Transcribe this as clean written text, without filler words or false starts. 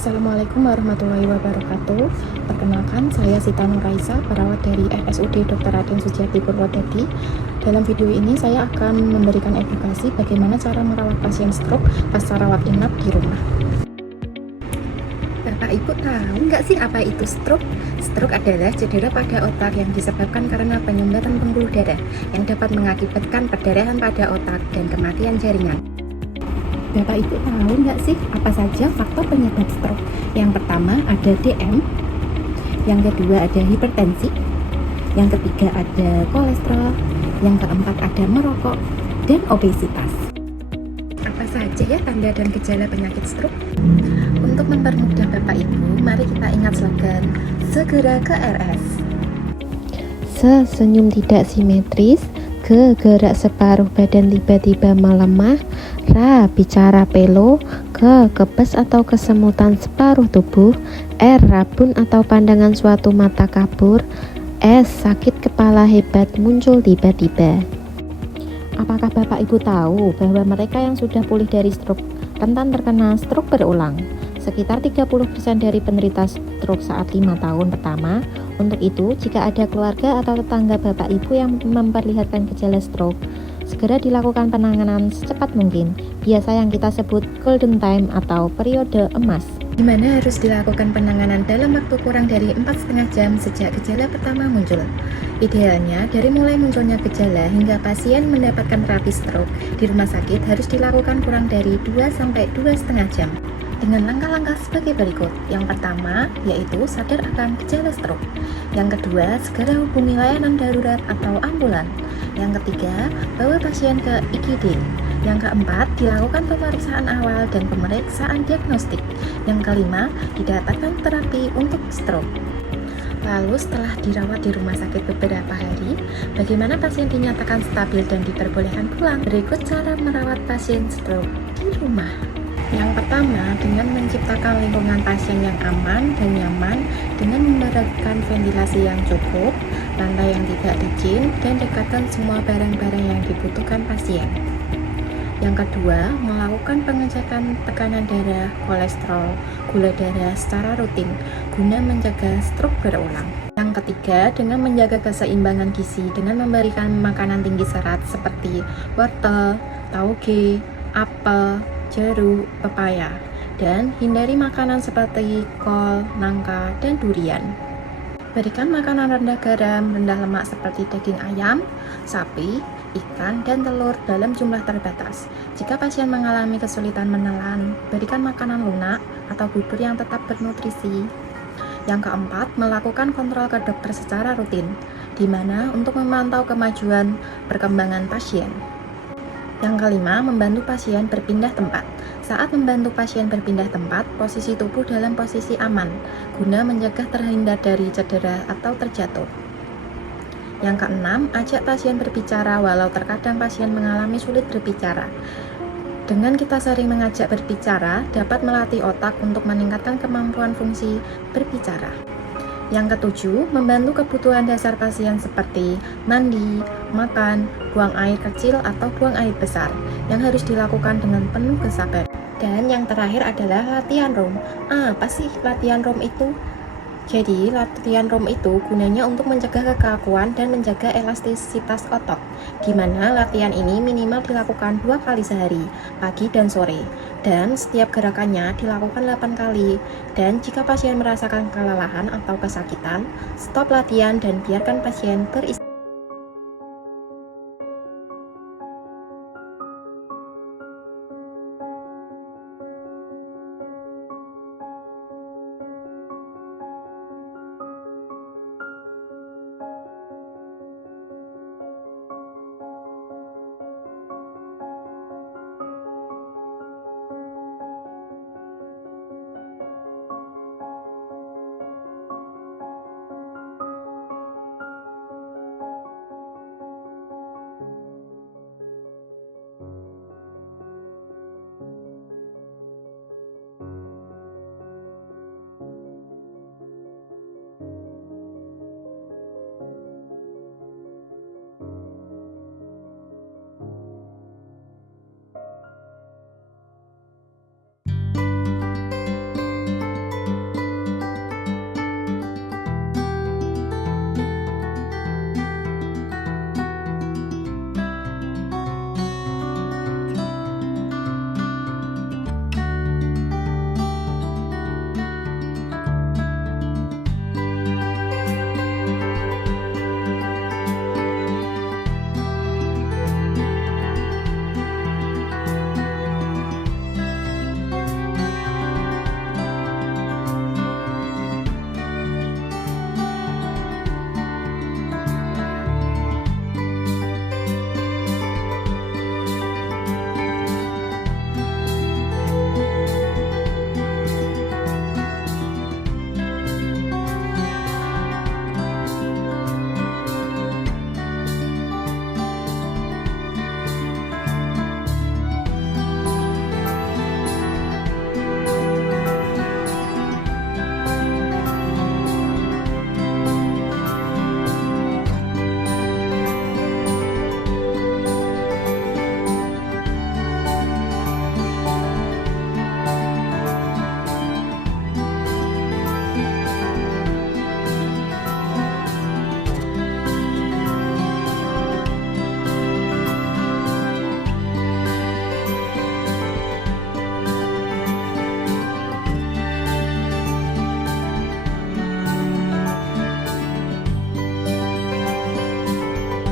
Assalamualaikum warahmatullahi wabarakatuh. Perkenalkan, saya Sita Nuraisa, perawat dari RSUD Dr. Raden Sujati Purwodadi. Dalam video ini saya akan memberikan edukasi bagaimana cara merawat pasien stroke pasca rawat inap di rumah. Bapak Ibu tahu nggak sih apa itu stroke? Stroke adalah cedera pada otak yang disebabkan karena penyumbatan pembuluh darah yang dapat mengakibatkan perdarahan pada otak dan kematian jaringan. Bapak Ibu tahu nggak sih apa saja faktor penyebab stroke? Yang pertama ada DM, yang kedua ada hipertensi, yang ketiga ada kolesterol, yang keempat ada merokok, dan obesitas. Apa saja ya tanda dan gejala penyakit stroke? Untuk mempermudah Bapak Ibu, mari kita ingat slogan, segera ke RS. Senyum tidak simetris, gerak separuh badan tiba-tiba melemah, bicara pelo, kebes atau kesemutan separuh tubuh, rabun atau pandangan suatu mata kabur, sakit kepala hebat muncul tiba-tiba. Apakah Bapak Ibu tahu bahwa mereka yang sudah pulih dari stroke rentan terkena stroke berulang? Sekitar 30% dari penderita stroke saat 5 tahun pertama. Untuk itu, jika ada keluarga atau tetangga Bapak Ibu yang memperlihatkan gejala stroke, segera dilakukan penanganan secepat mungkin. Biasa yang kita sebut golden time atau periode emas. Di mana harus dilakukan penanganan dalam waktu kurang dari 4,5 jam sejak gejala pertama muncul. Idealnya, dari mulai munculnya gejala hingga pasien mendapatkan terapi stroke di rumah sakit harus dilakukan kurang dari 2-2,5 jam. Dengan langkah-langkah sebagai berikut. Yang pertama, yaitu sadar akan gejala stroke. Yang kedua, segera hubungi layanan darurat atau ambulan. Yang ketiga, bawa pasien ke IGD. Yang keempat, dilakukan pemeriksaan awal dan pemeriksaan diagnostik. Yang kelima, didapatkan terapi untuk stroke. Lalu setelah dirawat di rumah sakit beberapa hari, bagaimana pasien dinyatakan stabil dan diperbolehkan pulang? Berikut cara merawat pasien stroke di rumah. Yang pertama, dengan menciptakan lingkungan pasien yang aman dan nyaman dengan memberikan ventilasi yang cukup, lantai yang tidak licin, dan dekatkan semua barang-barang yang dibutuhkan pasien. Yang kedua, melakukan pengecekan tekanan darah, kolesterol, gula darah secara rutin guna mencegah stroke berulang. Yang ketiga, dengan menjaga keseimbangan gizi dengan memberikan makanan tinggi serat seperti wortel, tauge, apel, jeruk, pepaya, dan hindari makanan seperti kol, nangka, dan durian. Berikan makanan rendah garam, rendah lemak seperti daging ayam, sapi, ikan, dan telur dalam jumlah terbatas. Jika pasien mengalami kesulitan menelan, berikan makanan lunak atau bubur yang tetap bernutrisi. Yang keempat, melakukan kontrol ke dokter secara rutin, di mana untuk memantau kemajuan perkembangan pasien. Yang kelima, membantu pasien berpindah tempat. Saat membantu pasien berpindah tempat, posisi tubuh dalam posisi aman, guna mencegah terhindar dari cedera atau terjatuh. Yang keenam, ajak pasien berbicara walau terkadang pasien mengalami sulit berbicara. Dengan kita sering mengajak berbicara, dapat melatih otak untuk meningkatkan kemampuan fungsi berbicara. Yang ketujuh, membantu kebutuhan dasar pasien seperti mandi, makan, buang air kecil atau buang air besar yang harus dilakukan dengan penuh kesabaran. Dan yang terakhir adalah latihan ROM. Apa sih latihan ROM itu? Jadi, latihan ROM itu gunanya untuk mencegah kekakuan dan menjaga elastisitas otot, di mana latihan ini minimal dilakukan 2 kali sehari, pagi dan sore, dan setiap gerakannya dilakukan 8 kali. Dan jika pasien merasakan kelelahan atau kesakitan, stop latihan dan biarkan pasien beristirahat.